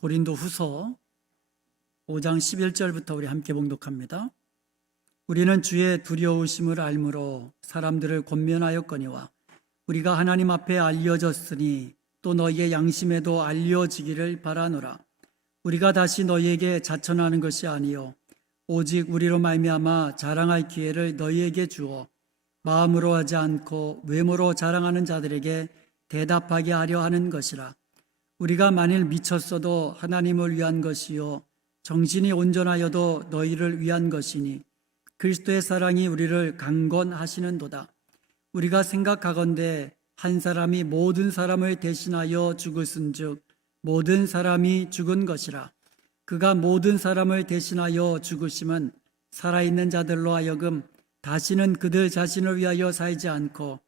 고린도후서 5장 11절부터 우리 함께 봉독합니다. 우리는 주의 두려우심을 알므로 사람들을 권면하였거니와 우리가 하나님 앞에 알려졌으니 또 너희의 양심에도 알려지기를 바라노라. 우리가 다시 너희에게 자천하는 것이 아니요 오직 우리로 말미암아 자랑할 기회를 너희에게 주어 마음으로 하지 않고 외모로 자랑하는 자들에게 대답하게 하려 하는 것이라. 우리가 만일 미쳤어도 하나님을 위한 것이요 정신이 온전하여도 너희를 위한 것이니 그리스도의 사랑이 우리를 강건하시는도다. 우리가 생각하건대 한 사람이 모든 사람을 대신하여 죽었은즉 모든 사람이 죽은 것이라. 그가 모든 사람을 대신하여 죽으심은 살아있는 자들로 하여금 다시는 그들 자신을 위하여 살지 않고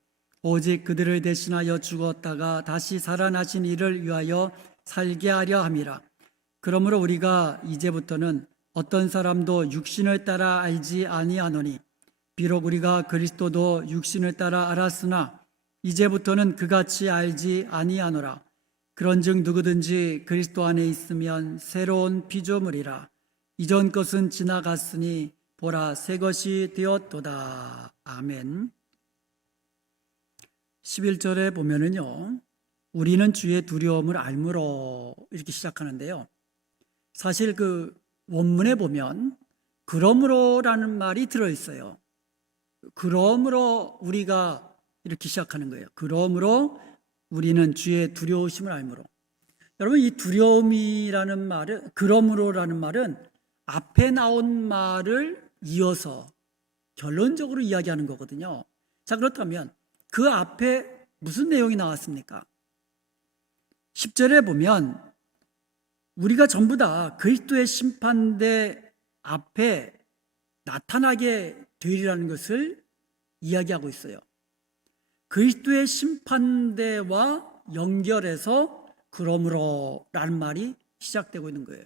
오직 그들을 대신하여 죽었다가 다시 살아나신 이를 위하여 살게 하려 함이라. 그러므로 우리가 이제부터는 어떤 사람도 육신을 따라 알지 아니하노니 비록 우리가 그리스도도 육신을 따라 알았으나 이제부터는 그같이 알지 아니하노라. 그런즉 누구든지 그리스도 안에 있으면 새로운 피조물이라. 이전 것은 지나갔으니 보라 새 것이 되었도다. 아멘. 11절에 보면은요, 우리는 주의 두려움을 알므로 이렇게 시작하는데요. 사실 그 원문에 보면 그러므로라는 말이 들어있어요. 그러므로 우리가 이렇게 시작하는 거예요. 그러므로 우리는 주의 두려우심을 알므로. 여러분, 이 두려움이라는 말은, 그러므로라는 말은 앞에 나온 말을 이어서 결론적으로 이야기하는 거거든요. 자, 그렇다면 그 앞에 무슨 내용이 나왔습니까? 10절에 보면 우리가 전부 다 그리스도의 심판대 앞에 나타나게 되리라는 것을 이야기하고 있어요. 그리스도의 심판대와 연결해서 그러므로라는 말이 시작되고 있는 거예요.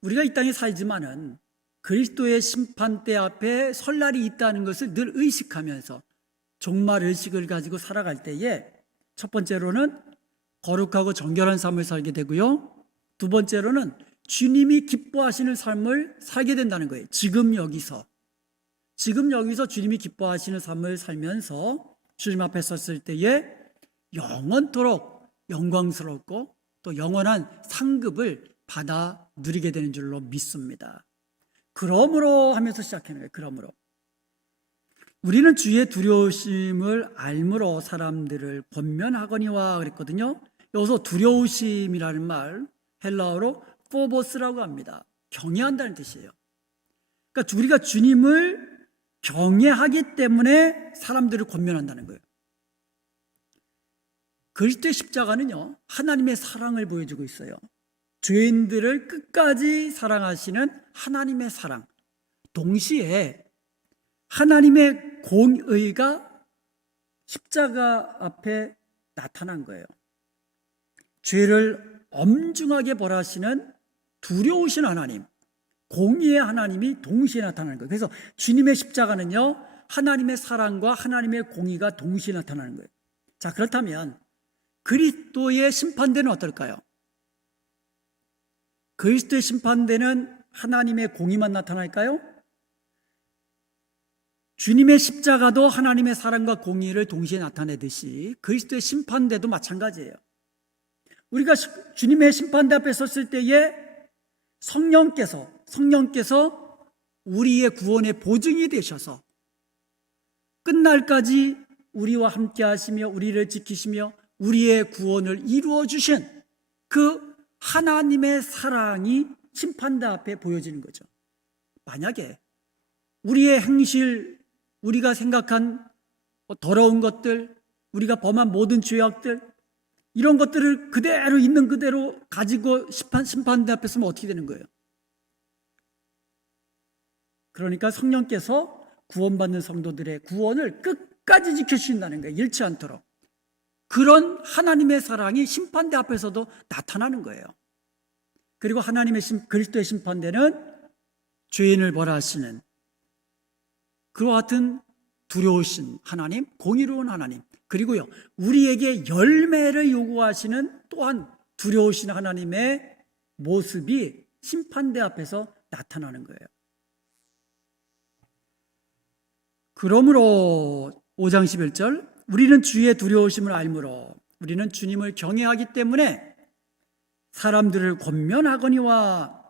우리가 이 땅에 살지만은 그리스도의 심판대 앞에 설 날이 있다는 것을 늘 의식하면서 종말 의식을 가지고 살아갈 때에 첫 번째로는 거룩하고 정결한 삶을 살게 되고요. 두 번째로는 주님이 기뻐하시는 삶을 살게 된다는 거예요. 지금 여기서 주님이 기뻐하시는 삶을 살면서 주님 앞에 섰을 때에 영원토록 영광스럽고 또 영원한 상급을 받아 누리게 되는 줄로 믿습니다. 그러므로 하면서 시작하는 거예요. 그러므로 우리는 주의 두려우심을 알므로 사람들을 권면하거니와 그랬거든요. 여기서 두려우심이라는 말 헬라어로 포보스라고 합니다. 경외한다는 뜻이에요. 그러니까 우리가 주님을 경외하기 때문에 사람들을 권면한다는 거예요. 그리스도의 십자가는요, 하나님의 사랑을 보여주고 있어요. 죄인들을 끝까지 사랑하시는 하나님의 사랑. 동시에 하나님의 공의가 십자가 앞에 나타난 거예요. 죄를 엄중하게 벌하시는 두려우신 하나님, 공의의 하나님이 동시에 나타나는 거예요. 그래서 주님의 십자가는요, 하나님의 사랑과 하나님의 공의가 동시에 나타나는 거예요. 자, 그렇다면 그리스도의 심판대는 어떨까요? 그리스도의 심판대는 하나님의 공의만 나타날까요? 주님의 십자가도 하나님의 사랑과 공의를 동시에 나타내듯이 그리스도의 심판대도 마찬가지예요. 우리가 주님의 심판대 앞에 섰을 때에 성령께서 우리의 구원의 보증이 되셔서 끝날까지 우리와 함께 하시며 우리를 지키시며 우리의 구원을 이루어 주신 그 하나님의 사랑이 심판대 앞에 보여지는 거죠. 만약에 우리의 행실, 우리가 생각한 더러운 것들, 우리가 범한 모든 죄악들, 이런 것들을 그대로 있는 그대로 가지고 심판대 앞에 서면 어떻게 되는 거예요? 그러니까 성령께서 구원받는 성도들의 구원을 끝까지 지켜주신다는 거예요. 잃지 않도록. 그런 하나님의 사랑이 심판대 앞에서도 나타나는 거예요. 그리고 그리스도의 심판대는 죄인을 벌하시는 그와 같은 두려우신 하나님, 공의로운 하나님, 그리고요, 우리에게 열매를 요구하시는 또한 두려우신 하나님의 모습이 심판대 앞에서 나타나는 거예요. 그러므로 5장 11절 우리는 주의 두려우심을 알므로 우리는 주님을 경외하기 때문에 사람들을 권면하거니와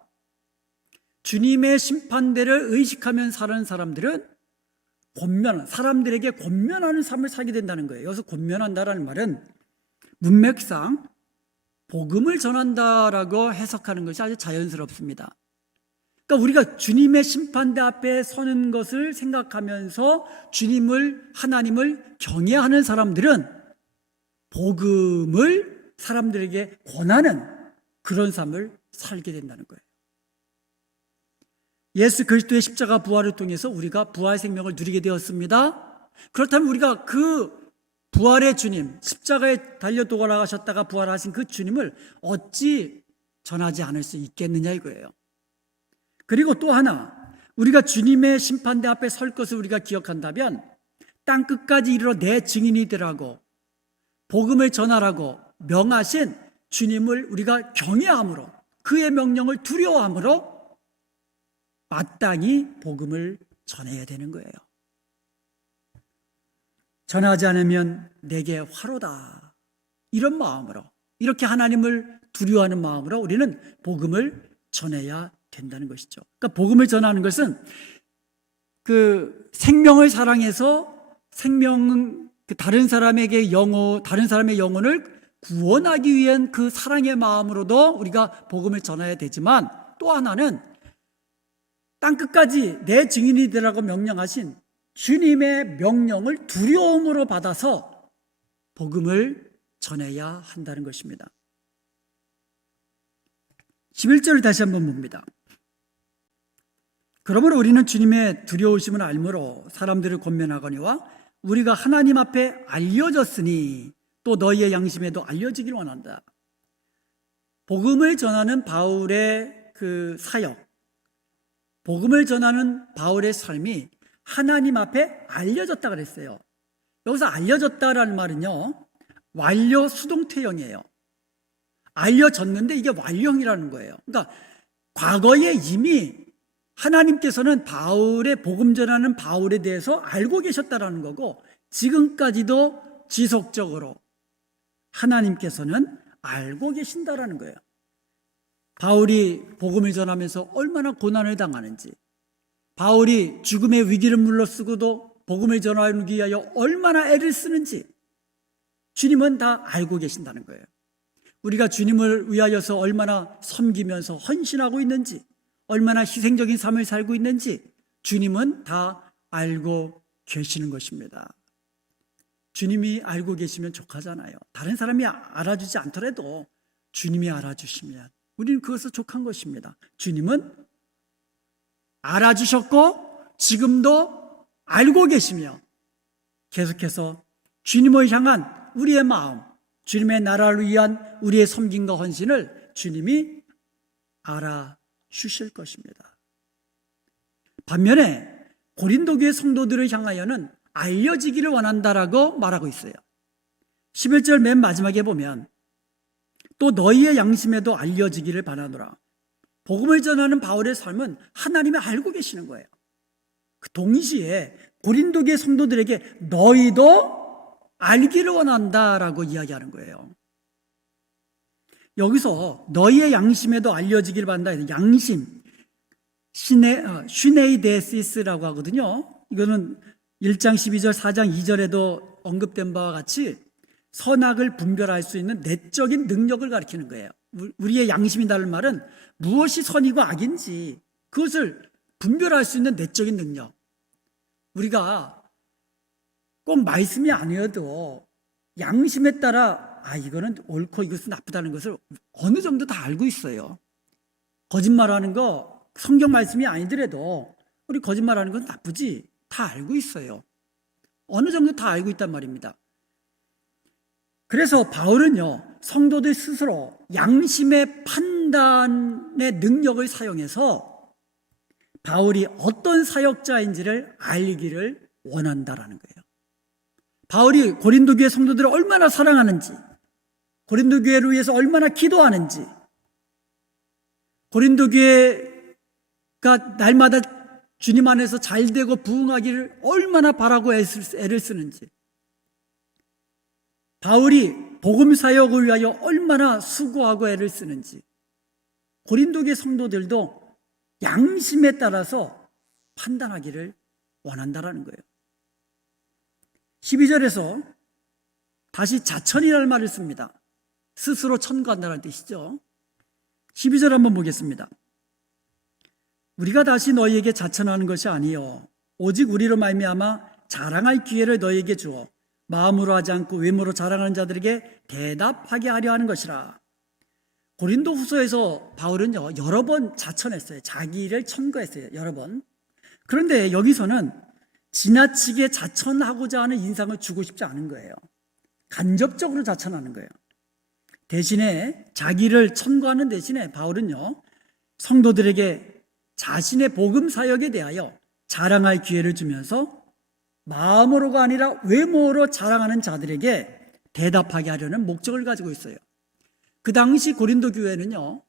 주님의 심판대를 의식하면 사는 사람들은 사람들에게 권면하는 삶을 살게 된다는 거예요. 여기서 권면한다라는 말은 문맥상 복음을 전한다라고 해석하는 것이 아주 자연스럽습니다. 그러니까 우리가 주님의 심판대 앞에 서는 것을 생각하면서 하나님을 경외하는 사람들은 복음을 사람들에게 권하는 그런 삶을 살게 된다는 거예요. 예수 그리스도의 십자가 부활을 통해서 우리가 부활 생명을 누리게 되었습니다. 그렇다면 우리가 그 부활의 주님, 십자가에 달려 돌아가셨다가 부활하신 그 주님을 어찌 전하지 않을 수 있겠느냐 이거예요. 그리고 또 하나, 우리가 주님의 심판대 앞에 설 것을 우리가 기억한다면 땅 끝까지 이르러 내 증인이 되라고 복음을 전하라고 명하신 주님을 우리가 경외함으로 그의 명령을 두려워함으로 마땅히 복음을 전해야 되는 거예요. 전하지 않으면 내게 화로다. 이런 마음으로, 이렇게 하나님을 두려워하는 마음으로 우리는 복음을 전해야 된다는 것이죠. 그러니까 복음을 전하는 것은 그 생명을 사랑해서 다른 사람의 영혼을 구원하기 위한 그 사랑의 마음으로도 우리가 복음을 전해야 되지만, 또 하나는 땅끝까지 내 증인이 되라고 명령하신 주님의 명령을 두려움으로 받아서 복음을 전해야 한다는 것입니다. 11절을 다시 한번 봅니다. 그러므로 우리는 주님의 두려우심을 알므로 사람들을 권면하거니와 우리가 하나님 앞에 알려졌으니 또 너희의 양심에도 알려지길 원한다. 복음을 전하는 바울의 그 사역, 복음을 전하는 바울의 삶이 하나님 앞에 알려졌다 그랬어요. 여기서 알려졌다라는 말은요, 완료 수동태형이에요. 알려졌는데 이게 완료형이라는 거예요. 그러니까 과거에 이미 하나님께서는 복음 전하는 바울에 대해서 알고 계셨다라는 거고, 지금까지도 지속적으로 하나님께서는 알고 계신다라는 거예요. 바울이 복음을 전하면서 얼마나 고난을 당하는지, 바울이 죽음의 위기를 물러쓰고도 복음을 전하기 위하여 얼마나 애를 쓰는지 주님은 다 알고 계신다는 거예요. 우리가 주님을 위하여서 얼마나 섬기면서 헌신하고 있는지, 얼마나 희생적인 삶을 살고 있는지 주님은 다 알고 계시는 것입니다. 주님이 알고 계시면 족하잖아요. 다른 사람이 알아주지 않더라도 주님이 알아주시면 우리는 그것을 족한 것입니다. 주님은 알아주셨고 지금도 알고 계시며 계속해서 주님을 향한 우리의 마음, 주님의 나라를 위한 우리의 섬김과 헌신을 주님이 알아주실 것입니다. 반면에 고린도 교회 성도들을 향하여는 알려지기를 원한다라고 말하고 있어요. 11절 맨 마지막에 보면 또 너희의 양심에도 알려지기를 바라노라. 복음을 전하는 바울의 삶은 하나님이 알고 계시는 거예요. 그 동시에 고린도 교회 성도들에게 너희도 알기를 원한다라고 이야기하는 거예요. 여기서 너희의 양심에도 알려지기를 바란다. 양심, 슈네이데시스라고 하거든요. 이거는 1장 12절, 4장 2절에도 언급된 바와 같이 선악을 분별할 수 있는 내적인 능력을 가리키는 거예요. 우리의 양심이라는 말은 무엇이 선이고 악인지 그것을 분별할 수 있는 내적인 능력. 우리가 꼭 말씀이 아니어도 양심에 따라 이거는 옳고 이것은 나쁘다는 것을 어느 정도 다 알고 있어요. 거짓말하는 거 성경 말씀이 아니더라도 우리 거짓말하는 건 나쁘지 다 알고 있어요. 어느 정도 다 알고 있단 말입니다. 그래서 바울은요, 성도들 스스로 양심의 판단의 능력을 사용해서 바울이 어떤 사역자인지를 알기를 원한다라는 거예요. 바울이 고린도 교회 성도들을 얼마나 사랑하는지, 고린도 교회를 위해서 얼마나 기도하는지, 고린도 교회가 날마다 주님 안에서 잘되고 부흥하기를 얼마나 바라고 애를 쓰는지, 바울이 복음 사역을 위하여 얼마나 수고하고 애를 쓰는지, 고린도 교회 성도들도 양심에 따라서 판단하기를 원한다라는 거예요. 12절에서 다시 자천이라는 말을 씁니다. 스스로 천구한다는 뜻이죠. 12절 한번 보겠습니다. 우리가 다시 너희에게 자천하는 것이 아니요 오직 우리로 말미암아 자랑할 기회를 너희에게 주어 마음으로 하지 않고 외모로 자랑하는 자들에게 대답하게 하려 하는 것이라. 고린도 후서에서 바울은요 여러 번 자천했어요. 자기를 천거했어요. 여러 번. 그런데 여기서는 지나치게 자천하고자 하는 인상을 주고 싶지 않은 거예요. 간접적으로 자천하는 거예요. 대신에 자기를 천거하는 대신에 바울은요 성도들에게 자신의 복음 사역에 대하여 자랑할 기회를 주면서 마음으로가 아니라 외모로 자랑하는 자들에게 대답하게 하려는 목적을 가지고 있어요. 그 당시 고린도 교회는요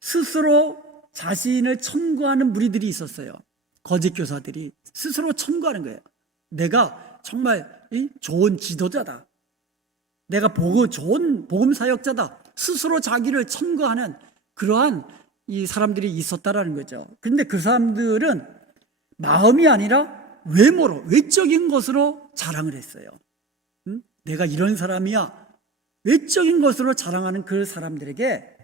스스로 자신을 천거하는 무리들이 있었어요. 거짓 교사들이 스스로 천거하는 거예요. 내가 정말 좋은 지도자다, 내가 좋은 복음 사역자다, 스스로 자기를 천거하는 그러한 이 사람들이 있었다라는 거죠. 그런데 그 사람들은 마음이 아니라 외모로, 외적인 것으로 자랑을 했어요. 내가 이런 사람이야, 외적인 것으로 자랑하는 그 사람들에게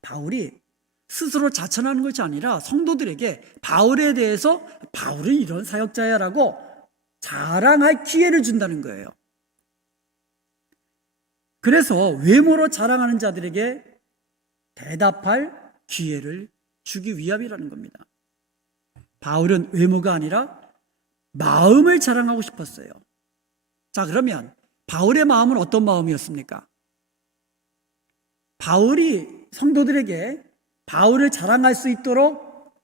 바울이 스스로 자천하는 것이 아니라 성도들에게 바울에 대해서 바울은 이런 사역자야 라고 자랑할 기회를 준다는 거예요. 그래서 외모로 자랑하는 자들에게 대답할 기회를 주기 위함이라는 겁니다. 바울은 외모가 아니라 마음을 자랑하고 싶었어요. 자, 그러면 바울의 마음은 어떤 마음이었습니까? 바울이 성도들에게 바울을 자랑할 수 있도록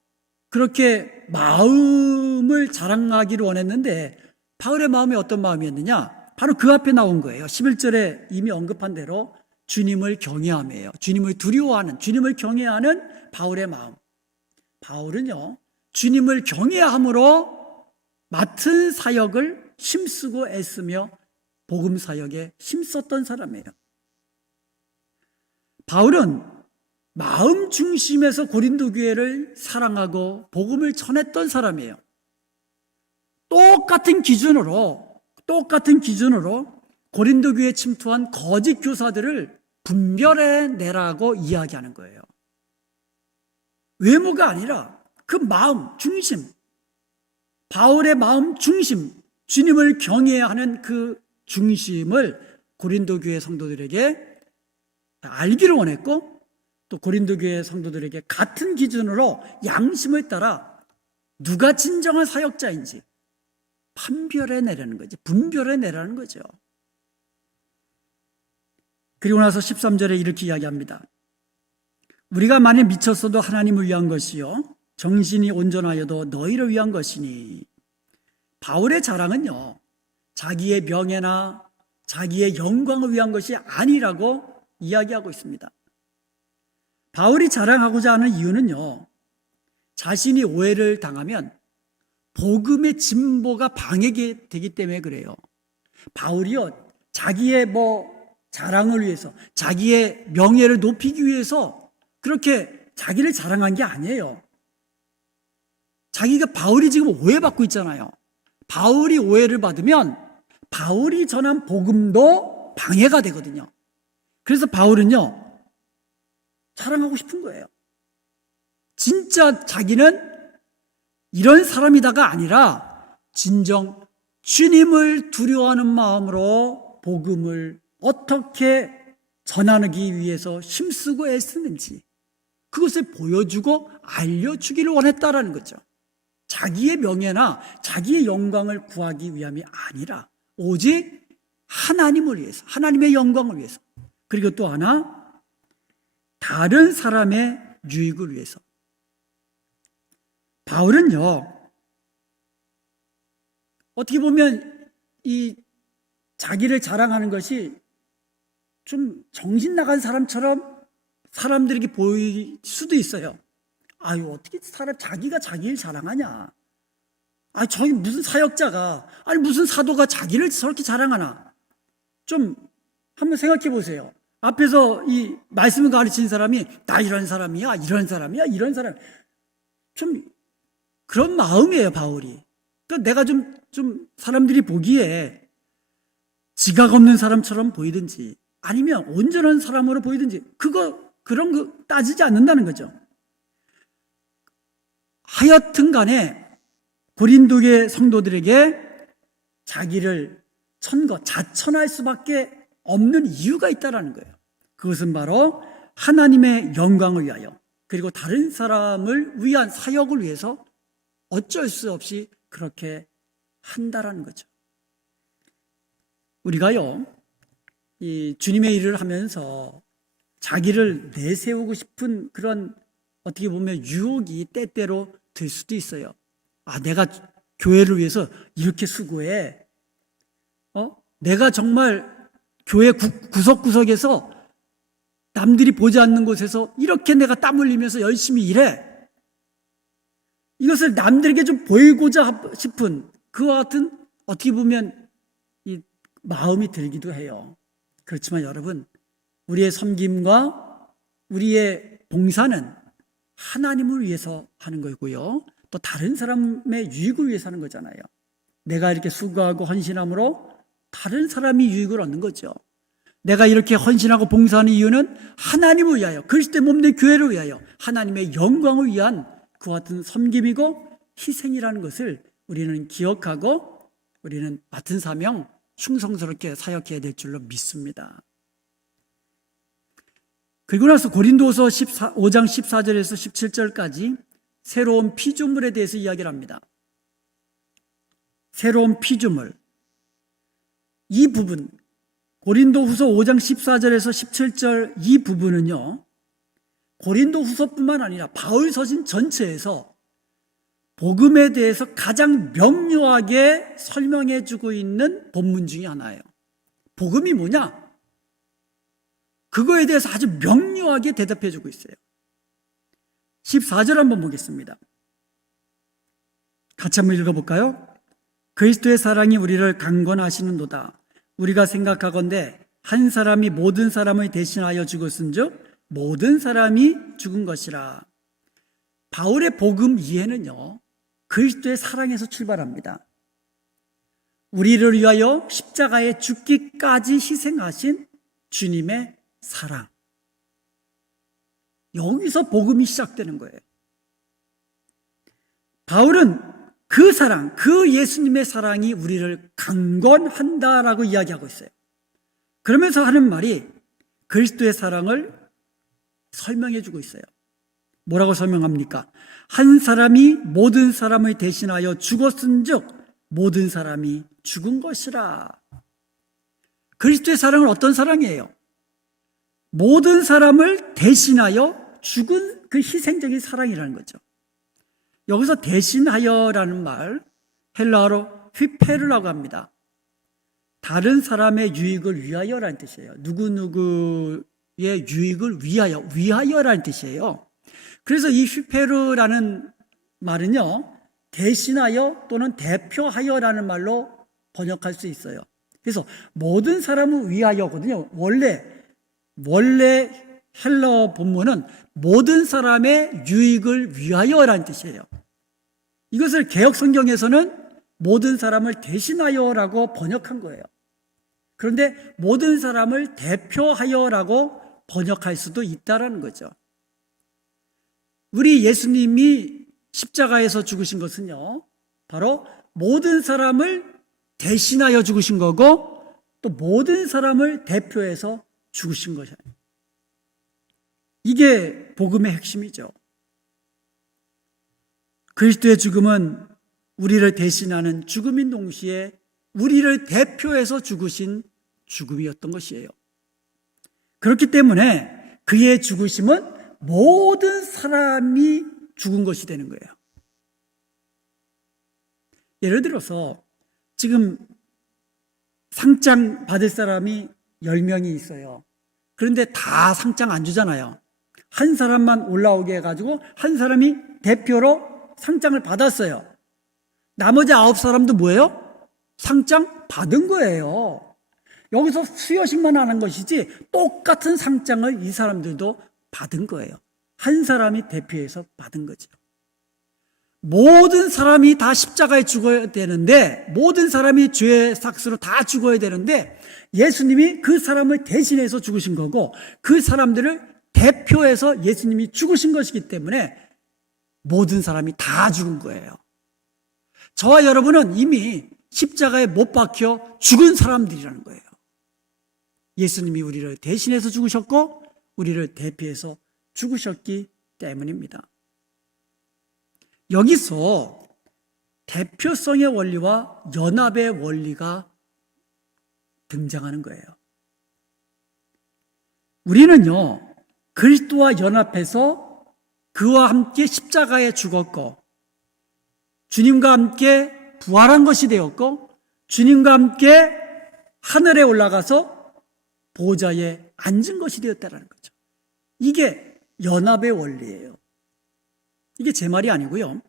그렇게 마음을 자랑하기를 원했는데 바울의 마음이 어떤 마음이었느냐? 바로 그 앞에 나온 거예요. 11절에 이미 언급한 대로 주님을 경외함이에요. 주님을 두려워하는, 주님을 경외하는 바울의 마음. 바울은요 주님을 경외함으로 맡은 사역을 힘쓰고 애쓰며 복음 사역에 힘썼던 사람이에요. 바울은 마음 중심에서 고린도 교회를 사랑하고 복음을 전했던 사람이에요. 똑같은 기준으로 고린도 교회에 침투한 거짓 교사들을 분별해내라고 이야기하는 거예요. 외모가 아니라 그 마음 중심, 바울의 마음 중심, 주님을 경외하는 그 중심을 고린도 교회 성도들에게 알기를 원했고, 또 고린도 교회 성도들에게 같은 기준으로 양심을 따라 누가 진정한 사역자인지 판별해내라는 거죠. 분별해내라는 거죠. 그리고 나서 13절에 이렇게 이야기합니다. 우리가 만일 미쳤어도 하나님을 위한 것이요 정신이 온전하여도 너희를 위한 것이니. 바울의 자랑은요 자기의 명예나 자기의 영광을 위한 것이 아니라고 이야기하고 있습니다. 바울이 자랑하고자 하는 이유는요 자신이 오해를 당하면 복음의 진보가 방해되기 때문에 그래요. 바울이요 자기의 자랑을 위해서, 자기의 명예를 높이기 위해서 그렇게 자기를 자랑한 게 아니에요. 바울이 지금 오해받고 있잖아요. 바울이 오해를 받으면 바울이 전한 복음도 방해가 되거든요. 그래서 바울은요 자랑하고 싶은 거예요. 진짜 자기는 이런 사람이다가 아니라 진정 주님을 두려워하는 마음으로 복음을 어떻게 전하기 위해서 힘쓰고 애쓰는지 그것을 보여주고 알려주기를 원했다라는 거죠. 자기의 명예나 자기의 영광을 구하기 위함이 아니라 오직 하나님을 위해서, 하나님의 영광을 위해서, 그리고 또 하나 다른 사람의 유익을 위해서. 바울은요 어떻게 보면 이 자기를 자랑하는 것이 좀 정신 나간 사람처럼 사람들에게 보일 수도 있어요. 아유, 어떻게 자기가 자기 일 자랑하냐. 아, 저기 무슨 사역자가, 아니 무슨 사도가 자기를 저렇게 자랑하나. 좀 한번 생각해 보세요. 앞에서 이 말씀을 가르치는 사람이 나 이런 사람이야, 이런 사람이야, 이런 사람. 좀 그런 마음이에요, 바울이. 그러니까 내가 좀 사람들이 보기에 지각 없는 사람처럼 보이든지 아니면 온전한 사람으로 보이든지 그런 거 따지지 않는다는 거죠. 하여튼 간에 고린도의 성도들에게 자기를 자천할 수밖에 없는 이유가 있다는 거예요. 그것은 바로 하나님의 영광을 위하여 그리고 다른 사람을 위한 사역을 위해서 어쩔 수 없이 그렇게 한다라는 거죠. 우리가요, 이 주님의 일을 하면서 자기를 내세우고 싶은 그런 어떻게 보면 유혹이 때때로 들 수도 있어요. 아, 내가 교회를 위해서 이렇게 수고해. 내가 정말 교회 구석구석에서 남들이 보지 않는 곳에서 이렇게 내가 땀 흘리면서 열심히 일해. 이것을 남들에게 좀 보이고자 싶은 그와 같은 어떻게 보면 이 마음이 들기도 해요. 그렇지만 여러분, 우리의 섬김과 우리의 봉사는 하나님을 위해서 하는 거고요. 또 다른 사람의 유익을 위해서 하는 거잖아요. 내가 이렇게 수고하고 헌신함으로 다른 사람이 유익을 얻는 거죠. 내가 이렇게 헌신하고 봉사하는 이유는 하나님을 위하여, 그리스도의 몸된 교회를 위하여 하나님의 영광을 위한 그와 같은 섬김이고 희생이라는 것을 우리는 기억하고 우리는 맡은 사명 충성스럽게 사역해야 될 줄로 믿습니다. 그리고 나서 고린도서 5장 14절에서 17절까지 새로운 피조물에 대해서 이야기를 합니다. 새로운 피조물. 이 부분, 고린도후서 5장 14절에서 17절 이 부분은요, 고린도후서뿐만 아니라 바울 서신 전체에서 복음에 대해서 가장 명료하게 설명해 주고 있는 본문 중에 하나예요. 복음이 뭐냐? 그거에 대해서 아주 명료하게 대답해 주고 있어요. 14절 한번 보겠습니다. 같이 한번 읽어볼까요? 그리스도의 사랑이 우리를 강권하시는도다. 우리가 생각하건대 한 사람이 모든 사람을 대신하여 죽었은즉 모든 사람이 죽은 것이라. 바울의 복음 이해는요, 그리스도의 사랑에서 출발합니다. 우리를 위하여 십자가에 죽기까지 희생하신 주님의 사랑. 여기서 복음이 시작되는 거예요. 바울은 그 사랑, 그 예수님의 사랑이 우리를 강권한다라고 이야기하고 있어요. 그러면서 하는 말이 그리스도의 사랑을 설명해 주고 있어요. 뭐라고 설명합니까? 한 사람이 모든 사람을 대신하여 죽었은즉 모든 사람이 죽은 것이라. 그리스도의 사랑은 어떤 사랑이에요? 모든 사람을 대신하여 죽은 그 희생적인 사랑이라는 거죠. 여기서 대신하여라는 말, 헬라어로 휘페르라고 합니다. 다른 사람의 유익을 위하여라는 뜻이에요. 누구누구의 유익을 위하여라는 뜻이에요. 그래서 이 휘페르라는 말은요, 대신하여 또는 대표하여라는 말로 번역할 수 있어요. 그래서 모든 사람을 위하여거든요. 원래 헬라어 본문은 모든 사람의 유익을 위하여라는 뜻이에요. 이것을 개역 성경에서는 모든 사람을 대신하여라고 번역한 거예요. 그런데 모든 사람을 대표하여라고 번역할 수도 있다라는 거죠. 우리 예수님이 십자가에서 죽으신 것은요, 바로 모든 사람을 대신하여 죽으신 거고 또 모든 사람을 대표해서 죽으신 것이에요. 이게 복음의 핵심이죠. 그리스도의 죽음은 우리를 대신하는 죽음인 동시에 우리를 대표해서 죽으신 죽음이었던 것이에요. 그렇기 때문에 그의 죽으심은 모든 사람이 죽은 것이 되는 거예요. 예를 들어서 지금 상장 받을 사람이 10명이 있어요. 그런데 다 상장 안 주잖아요. 한 사람만 올라오게 해가지고 한 사람이 대표로 상장을 받았어요. 나머지 9사람도 뭐예요? 상장 받은 거예요. 여기서 수여식만 하는 것이지 똑같은 상장을 이 사람들도 받은 거예요. 한 사람이 대표해서 받은 거죠. 모든 사람이 다 십자가에 죽어야 되는데, 모든 사람이 죄의 삭스로 다 죽어야 되는데, 예수님이 그 사람을 대신해서 죽으신 거고, 그 사람들을 대표해서 예수님이 죽으신 것이기 때문에 모든 사람이 다 죽은 거예요. 저와 여러분은 이미 십자가에 못 박혀 죽은 사람들이라는 거예요. 예수님이 우리를 대신해서 죽으셨고 우리를 대표해서 죽으셨기 때문입니다. 여기서 대표성의 원리와 연합의 원리가 등장하는 거예요. 우리는요, 그리스도와 연합해서 그와 함께 십자가에 죽었고 주님과 함께 부활한 것이 되었고 주님과 함께 하늘에 올라가서 보좌에 앉은 것이 되었다는 거죠. 이게 연합의 원리예요. 이게 제 말이 아니고요.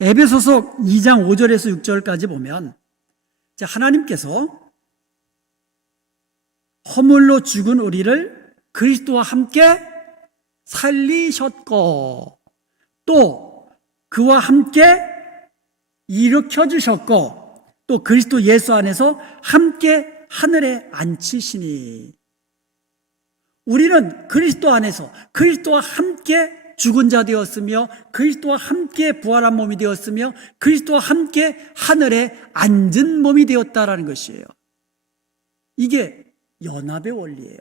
에베소서 2장 5절에서 6절까지 보면 하나님께서 허물로 죽은 우리를 그리스도와 함께 살리셨고 또 그와 함께 일으켜 주셨고 또 그리스도 예수 안에서 함께 하늘에 앉히시니 우리는 그리스도 안에서 그리스도와 함께 죽은 자 되었으며 그리스도와 함께 부활한 몸이 되었으며 그리스도와 함께 하늘에 앉은 몸이 되었다라는 것이에요. 이게 연합의 원리예요.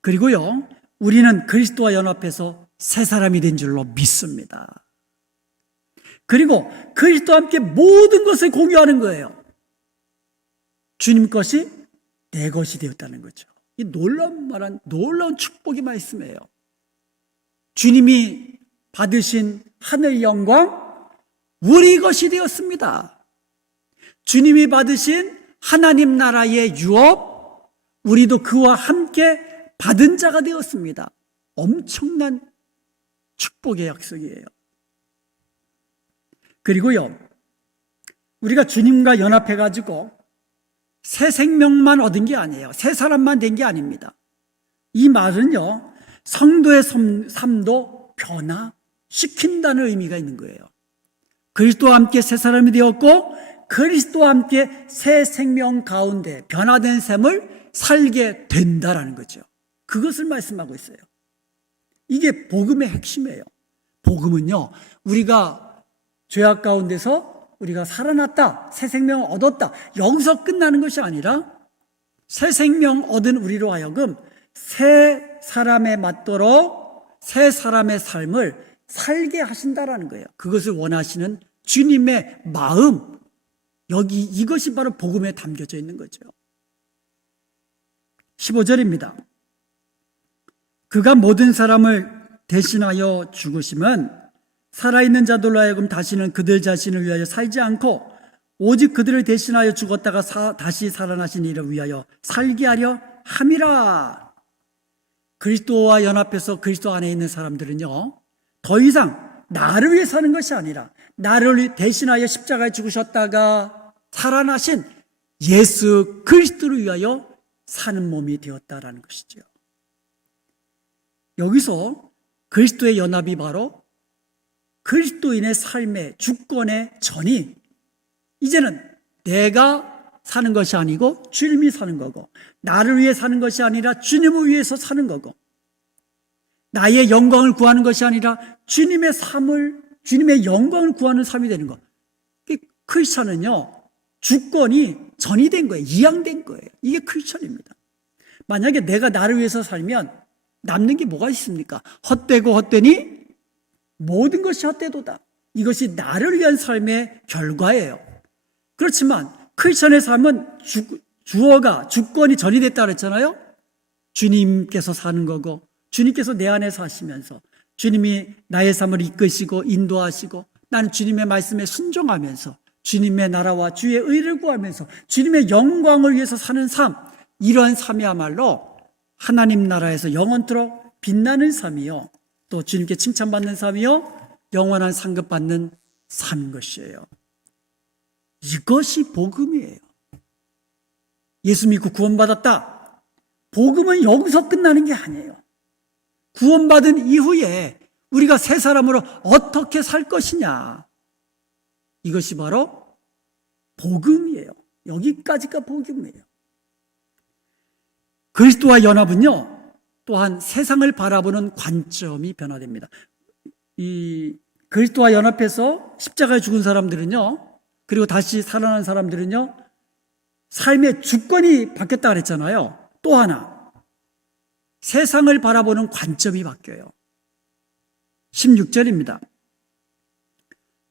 그리고요, 우리는 그리스도와 연합해서 새 사람이 된 줄로 믿습니다. 그리고 그리스도와 함께 모든 것을 공유하는 거예요. 주님 것이 내 것이 되었다는 거죠. 이 놀라운 축복의 말씀이에요. 주님이 받으신 하늘 영광 우리 것이 되었습니다. 주님이 받으신 하나님 나라의 유업 우리도 그와 함께 받은 자가 되었습니다. 엄청난 축복의 약속이에요. 그리고요, 우리가 주님과 연합해가지고 새 생명만 얻은 게 아니에요. 새 사람만 된 게 아닙니다. 이 말은요, 성도의 삶도 변화시킨다는 의미가 있는 거예요. 그리스도와 함께 새 사람이 되었고 그리스도와 함께 새 생명 가운데 변화된 삶을 살게 된다라는 거죠. 그것을 말씀하고 있어요. 이게 복음의 핵심이에요. 복음은요, 우리가 죄악 가운데서 우리가 살아났다, 새 생명을 얻었다, 여기서 끝나는 것이 아니라 새 생명 얻은 우리로 하여금 새 사람에 맞도록 새 사람의 삶을 살게 하신다라는 거예요. 그것을 원하시는 주님의 마음, 여기 이것이 바로 복음에 담겨져 있는 거죠. 15절입니다. 그가 모든 사람을 대신하여 죽으심은 살아있는 자들로 하여금 다시는 그들 자신을 위하여 살지 않고 오직 그들을 대신하여 죽었다가 다시 살아나신 이를 위하여 살게 하려 함이라. 그리스도와 연합해서 그리스도 안에 있는 사람들은요, 더 이상 나를 위해 사는 것이 아니라 나를 대신하여 십자가에 죽으셨다가 살아나신 예수 그리스도를 위하여 사는 몸이 되었다라는 것이죠. 여기서 그리스도의 연합이 바로 그리스도인의 삶의 주권의 전이 이제는 내가 사는 것이 아니고 주님이 사는 거고 나를 위해 사는 것이 아니라 주님을 위해서 사는 거고 나의 영광을 구하는 것이 아니라 주님의 영광을 구하는 삶이 되는 거. 크리스천은요, 주권이 전이된 거예요. 이양된 거예요. 이게 크리스천입니다. 만약에 내가 나를 위해서 살면 남는 게 뭐가 있습니까? 헛되고 헛되니 모든 것이 헛되도다. 이것이 나를 위한 삶의 결과예요. 그렇지만 크리스천의 삶은 주권이 전이됐다 그랬잖아요. 주님께서 사는 거고 주님께서 내 안에 사시면서 주님이 나의 삶을 이끄시고 인도하시고 나는 주님의 말씀에 순종하면서 주님의 나라와 주의 의를 구하면서 주님의 영광을 위해서 사는 삶, 이러한 삶이야말로 하나님 나라에서 영원토록 빛나는 삶이요, 또 주님께 칭찬받는 삶이요, 영원한 상급받는 삶인 것이에요. 이것이 복음이에요. 예수 믿고 구원받았다. 복음은 여기서 끝나는 게 아니에요. 구원받은 이후에 우리가 새 사람으로 어떻게 살 것이냐, 이것이 바로 복음이에요. 여기까지가 복음이에요. 그리스도와 연합은요, 또한 세상을 바라보는 관점이 변화됩니다. 이 그리스도와 연합해서 십자가에 죽은 사람들은요, 그리고 다시 살아난 사람들은요, 삶의 주권이 바뀌었다 그랬잖아요. 또 하나, 세상을 바라보는 관점이 바뀌어요. 16절입니다.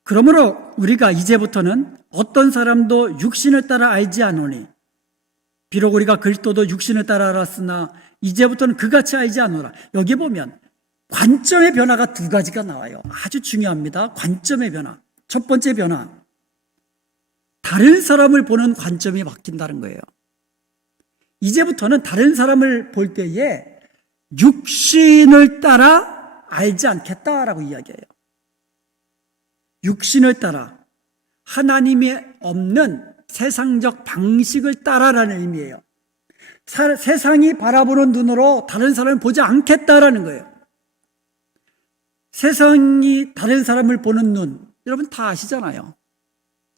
그러므로 우리가 이제부터는 어떤 사람도 육신을 따라 알지 않으니, 비록 우리가 그리스도도 육신을 따라 알았으나 이제부터는 그같이 알지 않노라. 여기 보면 관점의 변화가 두 가지가 나와요. 아주 중요합니다. 관점의 변화. 첫 번째 변화, 다른 사람을 보는 관점이 바뀐다는 거예요. 이제부터는 다른 사람을 볼 때에 육신을 따라 알지 않겠다라고 이야기해요. 육신을 따라, 하나님이 없는 세상적 방식을 따라라는 의미예요. 세상이 바라보는 눈으로 다른 사람을 보지 않겠다라는 거예요. 세상이 다른 사람을 보는 눈, 여러분 다 아시잖아요.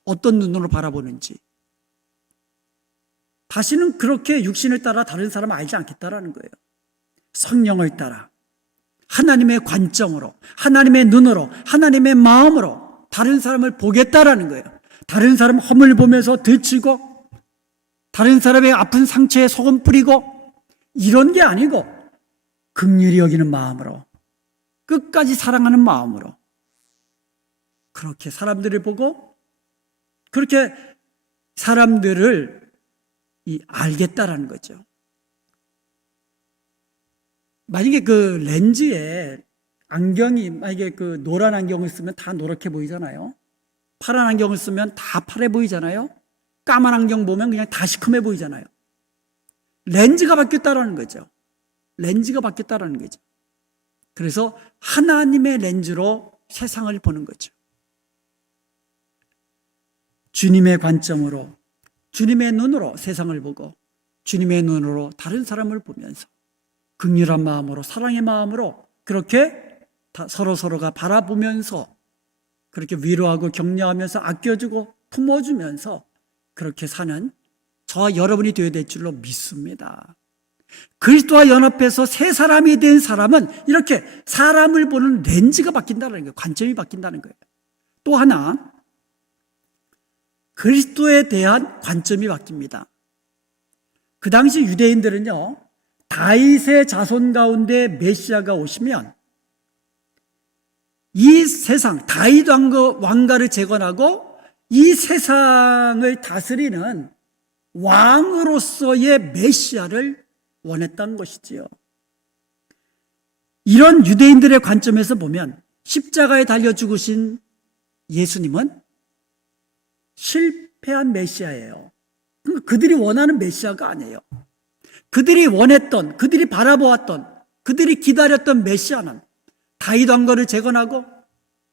어떤 눈으로 바라보는지. 다시는 그렇게 육신을 따라 다른 사람을 알지 않겠다라는 거예요. 성령을 따라, 하나님의 관점으로, 하나님의 눈으로, 하나님의 마음으로 다른 사람을 보겠다라는 거예요. 다른 사람 험을 보면서 들치고, 다른 사람의 아픈 상처에 소금 뿌리고, 이런 게 아니고 긍휼히 여기는 마음으로, 끝까지 사랑하는 마음으로 그렇게 사람들을 보고, 그렇게 사람들을 알겠다라는 거죠. 만약에 그 렌즈에 안경이, 만약에 그 노란 안경을 쓰면 다 노랗게 보이잖아요. 파란 안경을 쓰면 다 파래 보이잖아요. 까만 안경 보면 그냥 다 시커매 보이잖아요. 렌즈가 바뀌었다라는 거죠. 렌즈가 바뀌었다라는 거죠. 그래서 하나님의 렌즈로 세상을 보는 거죠. 주님의 관점으로, 주님의 눈으로 세상을 보고, 주님의 눈으로 다른 사람을 보면서 긍휼한 마음으로, 사랑의 마음으로 그렇게 서로가 바라보면서 그렇게 위로하고 격려하면서 아껴주고 품어주면서 그렇게 사는 저와 여러분이 되어야 될 줄로 믿습니다. 그리스도와 연합해서 새 사람이 된 사람은 이렇게 사람을 보는 렌즈가 바뀐다는 거예요. 관점이 바뀐다는 거예요. 또 하나, 그리스도에 대한 관점이 바뀝니다. 그 당시 유대인들은요, 다윗의 자손 가운데 메시아가 오시면 이 세상, 다윗 왕가를 재건하고 이 세상을 다스리는 왕으로서의 메시아를 원했던 것이지요. 이런 유대인들의 관점에서 보면 십자가에 달려 죽으신 예수님은 실패한 메시아예요. 그들이 원하는 메시아가 아니에요. 그들이 원했던, 그들이 바라보았던, 그들이 기다렸던 메시아는 다윗 왕가를 재건하고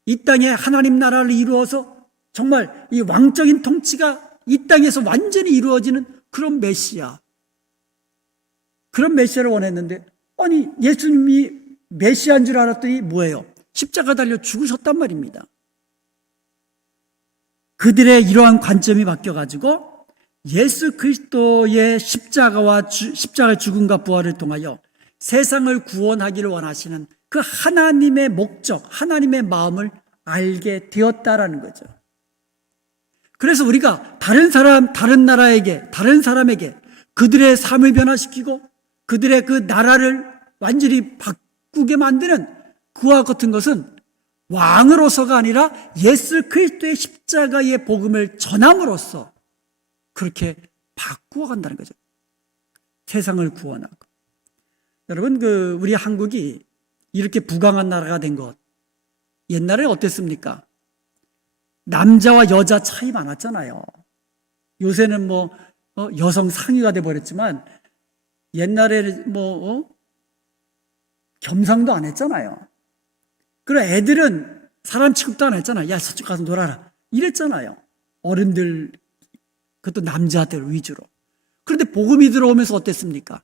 이 땅에 하나님 나라를 이루어서 정말 이 왕적인 통치가 이 땅에서 완전히 이루어지는 그런 메시아, 그런 메시아를 원했는데, 아니 예수님이 메시아인 줄 알았더니 뭐예요? 십자가 달려 죽으셨단 말입니다. 그들의 이러한 관점이 바뀌어가지고 예수 그리스도의 십자가의 죽음과 부활을 통하여 세상을 구원하기를 원하시는 그 하나님의 목적, 하나님의 마음을 알게 되었다라는 거죠. 그래서 우리가 다른 사람, 다른 나라에게, 다른 사람에게 그들의 삶을 변화시키고 그들의 그 나라를 완전히 바꾸게 만드는 그와 같은 것은 왕으로서가 아니라 예수 그리스도의 십자가의 복음을 전함으로써 그렇게 바꾸어 간다는 거죠. 세상을 구원하고. 여러분, 우리 한국이 이렇게 부강한 나라가 된 것, 옛날에 어땠습니까? 남자와 여자 차이 많았잖아요. 요새는 여성 상위가 돼버렸지만 옛날에 겸상도 안 했잖아요. 그리고 애들은 사람 취급도 안 했잖아요. 야, 저쪽 가서 놀아라. 이랬잖아요. 어른들, 그것도 남자들 위주로. 그런데 복음이 들어오면서 어땠습니까?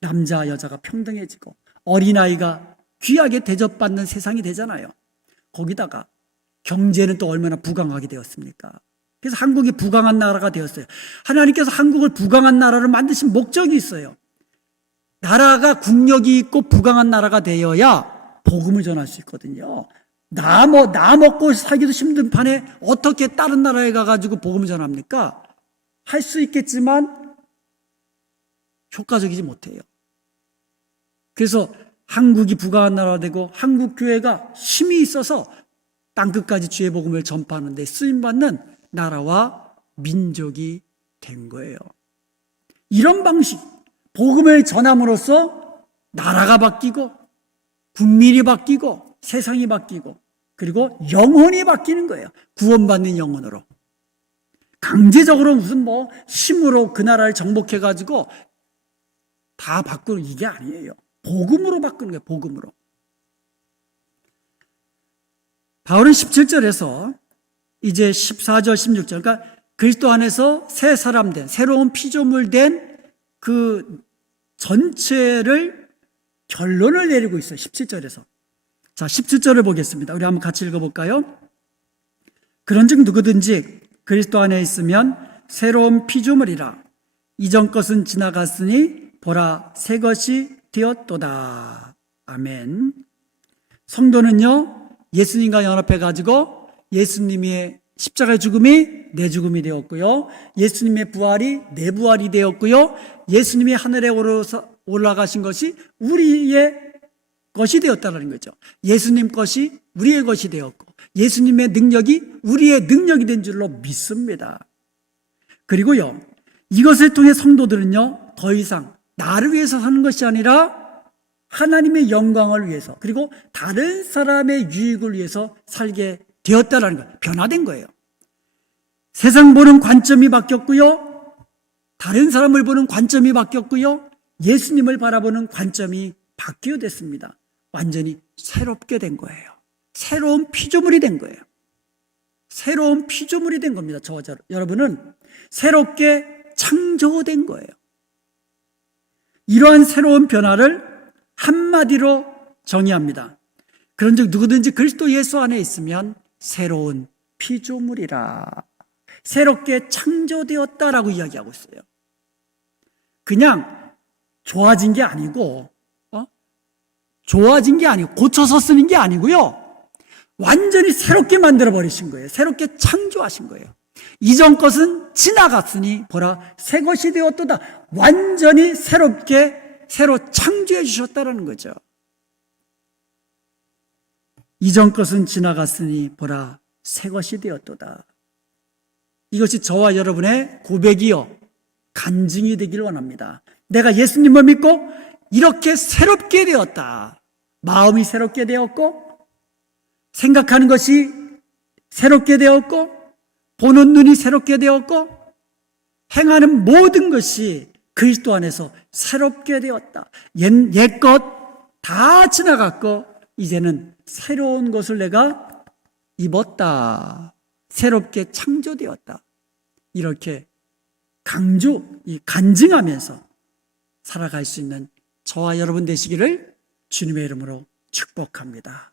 남자, 여자가 평등해지고 어린아이가 귀하게 대접받는 세상이 되잖아요. 거기다가 경제는 또 얼마나 부강하게 되었습니까? 그래서 한국이 부강한 나라가 되었어요. 하나님께서 한국을 부강한 나라로 만드신 목적이 있어요. 나라가 국력이 있고 부강한 나라가 되어야 복음을 전할 수 있거든요. 나 먹고 살기도 힘든 판에 어떻게 다른 나라에 가가지고 복음을 전합니까? 할 수 있겠지만 효과적이지 못해요. 그래서 한국이 부강한 나라가 되고 한국 교회가 힘이 있어서 땅끝까지 주의 복음을 전파하는 데 쓰임받는 나라와 민족이 된 거예요. 이런 방식, 복음을 전함으로써 나라가 바뀌고 국민이 바뀌고 세상이 바뀌고 그리고 영혼이 바뀌는 거예요. 구원받는 영혼으로. 강제적으로 무슨 힘으로 그 나라를 정복해가지고 다 바꾸는 이게 아니에요. 복음으로 바꾸는 거예요. 복음으로. 바울은 17절에서 이제 14절, 16절, 그러니까 그리스도 안에서 새 사람 된, 새로운 피조물 된 그 전체를 결론을 내리고 있어요. 17절에서. 자, 17절을 보겠습니다. 우리 한번 같이 읽어볼까요? 그런즉 누구든지 그리스도 안에 있으면 새로운 피조물이라. 이전 것은 지나갔으니 보라 새 것이 되었도다. 아멘. 성도는요, 예수님과 연합해가지고 예수님의 십자가의 죽음이 내 죽음이 되었고요. 예수님의 부활이 내 부활이 되었고요. 예수님이 하늘에 올라가신 것이 우리의 것이 되었다는 거죠. 예수님 것이 우리의 것이 되었고 예수님의 능력이 우리의 능력이 된 줄로 믿습니다. 그리고요, 이것을 통해 성도들은요, 더 이상 나를 위해서 사는 것이 아니라 하나님의 영광을 위해서 그리고 다른 사람의 유익을 위해서 살게 되었다라는 거예요. 변화된 거예요. 세상 보는 관점이 바뀌었고요. 다른 사람을 보는 관점이 바뀌었고요. 예수님을 바라보는 관점이 바뀌어 됐습니다. 완전히 새롭게 된 거예요. 새로운 피조물이 된 거예요. 새로운 피조물이 된 겁니다. 저와 여러분은 새롭게 창조된 거예요. 이러한 새로운 변화를 한마디로 정의합니다. 그런즉 누구든지 그리스도 예수 안에 있으면 새로운 피조물이라. 새롭게 창조되었다라고 이야기하고 있어요. 그냥 좋아진 게 아니고 고쳐서 쓰는 게 아니고요. 완전히 새롭게 만들어버리신 거예요. 새롭게 창조하신 거예요. 이전 것은 지나갔으니 보라 새 것이 되었도다. 완전히 새로 창조해 주셨다는 거죠. 이전 것은 지나갔으니 보라 새 것이 되었도다. 이것이 저와 여러분의 고백이요 간증이 되기를 원합니다. 내가 예수님을 믿고 이렇게 새롭게 되었다. 마음이 새롭게 되었고 생각하는 것이 새롭게 되었고 보는 눈이 새롭게 되었고 행하는 모든 것이 그리스도 안에서 새롭게 되었다. 옛것 다 지나갔고 이제는 새로운 것을 내가 입었다. 새롭게 창조되었다. 이렇게 간증하면서 살아갈 수 있는 저와 여러분 되시기를 주님의 이름으로 축복합니다.